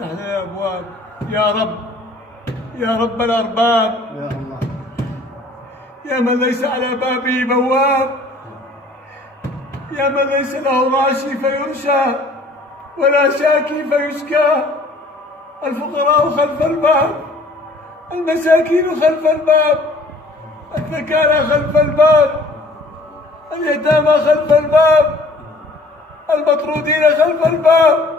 افتح لنا الأبواب يا رب، يا رب الأرباب، يا الله، يا من ليس على بابه بواب، يا من ليس له راشي فيرشى ولا شاكي فيشكى. الفقراء خلف الباب، المساكين خلف الباب، الذكارى خلف الباب، اليتامى خلف الباب، المطرودين خلف الباب،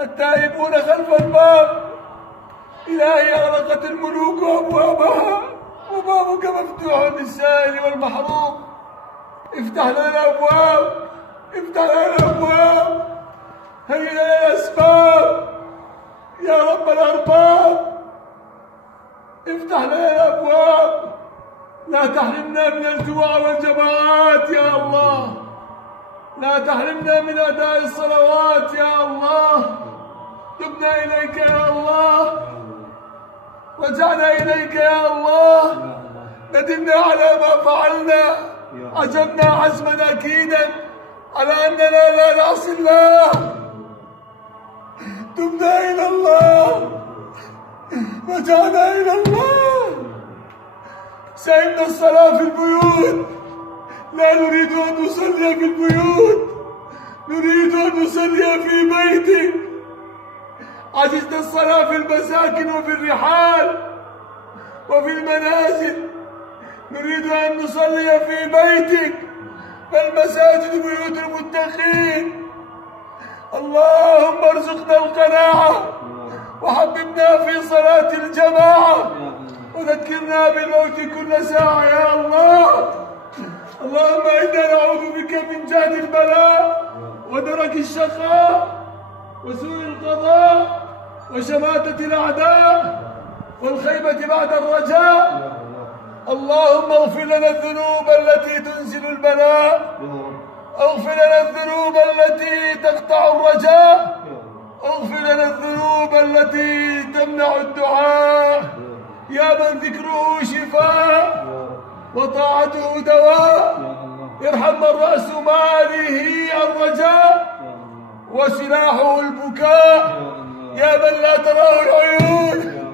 التائبون خلف الباب. إلهي أغلقت الملوك أبوابها وبابك مفتوح للسائل والمحروم. افتح لنا الأبواب، افتح لنا الأبواب، هيئ لنا الأسباب يا رب الأرباب. افتح لنا الأبواب، لا تحرمنا من الجوع والجماعات يا الله، لا تحرمنا من أداء الصلوات يا الله. تبنا إليك يا الله، رجعنا إليك يا الله، ندمنا على ما فعلنا، عزمنا عزما أكيدا على أننا لا نعصي الله. تبنا إلى الله، رجعنا إلى الله. سئمنا الصلاة في البيوت، لا نريد أن نصلي في البيوت، نريد أن نصلي في بيتك. عجزنا الصلاة في المساكن وفي الرحال وفي المنازل، نريد أن نصلي في بيتك، فالمساجد بيوت المتقين. اللهم ارزقنا القناعة وحببنا في صلاة الجماعة وذكرنا بالموت كل ساعة يا الله. اللهم إنا نعوذ بك من جهد البلاء ودرك الشقاء وسوء القضاء وشماتة الأعداء والخيبة بعد الرجاء. اللهم اغفر لنا الذنوب التي تنزل البلاء، اغفر لنا الذنوب التي تقطع الرجاء، اغفر لنا الذنوب التي تمنع الدعاء. يا من ذكره شفاء وطاعته دواء، ارحم من رأس ماله الرجاء وسلاحه البكاء. يا من لا تراه العيون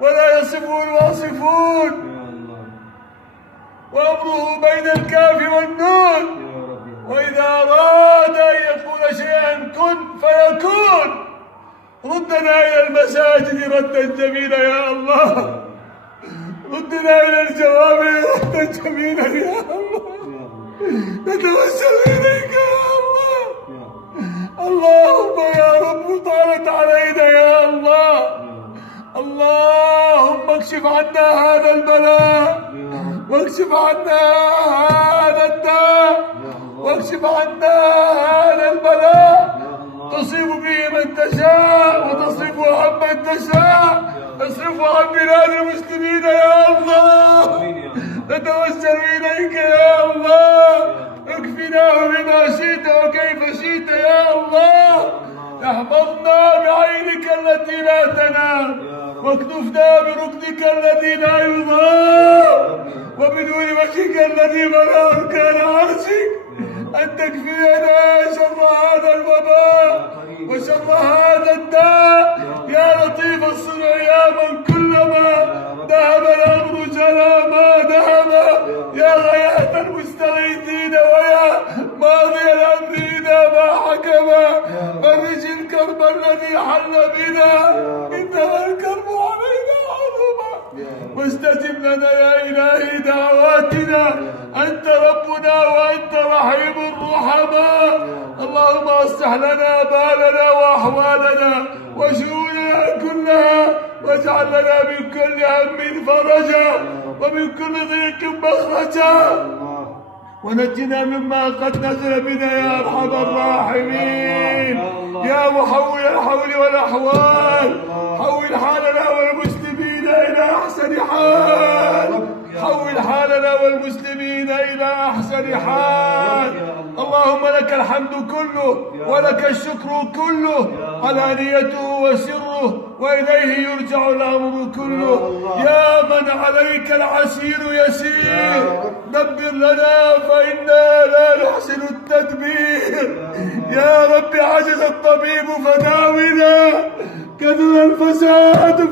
ولا يصفه الواصفون، وأمره بين الكاف والنون، وإذا أراد أن يقول شيئا كن فيكون. ردنا إلى المساجد ردا جميلا يا الله، ردنا إلى الجوامع ردا جميلا يا الله. نتوسل إليك يا الله. اللهم يا رب طالت علينا يا الله، اللهم اكشف عنا هذا البلاء، واكشف عنا هذا الداء، واكشف عنا هذا البلاء. تصيب به من تشاء وتصرفه عن من تشاء، اصرفه عن بلاد المسلمين يا الله. نتوسل إليك يا الله، اكفناه بما شئت وكيف شئت يا الله. احفظنا بعينك التي لا تنام، واكنفنا بركنك الذي لا يضام، وبنور وجهك الذي ملا أركان عرشك، أن تكفينا شر هذا الوباء وشر هذا الداء. يا لطيف الصنع، يا من كلما ذهب الأمر جرى ما ذهب، يا غياث المستغيثين ويا ماضي الأمر إذا ما حكم، فرج الكرب الذي حل بنا، إنما الكرب علينا عظما. واستجب لنا يا إلهي دعواتنا، أنت ربنا وأنت رحيم الرحماء. اللهم اصلح لنا بالنا وأحوالنا وشؤوننا كلها، واجعل لنا من كل هم فرجا ومن كل ضيق مخرجا، ونجنا مما قد نزل بنا يا أرحم الراحمين. يا محول الحول والأحوال، حول حالنا والمسلمين إلى أحسن حال، حول حالنا والمسلمين إلى أحسن حال. اللهم لك الحمد كله ولك الشكر كله، علانيته وسره، وإليه يرجع الأمر كله. يا من عليك العسير يسير، دبر لنا فإنا لا نحسن التدبير. يا رب عجز الطبيب فداونا، كثر الفساد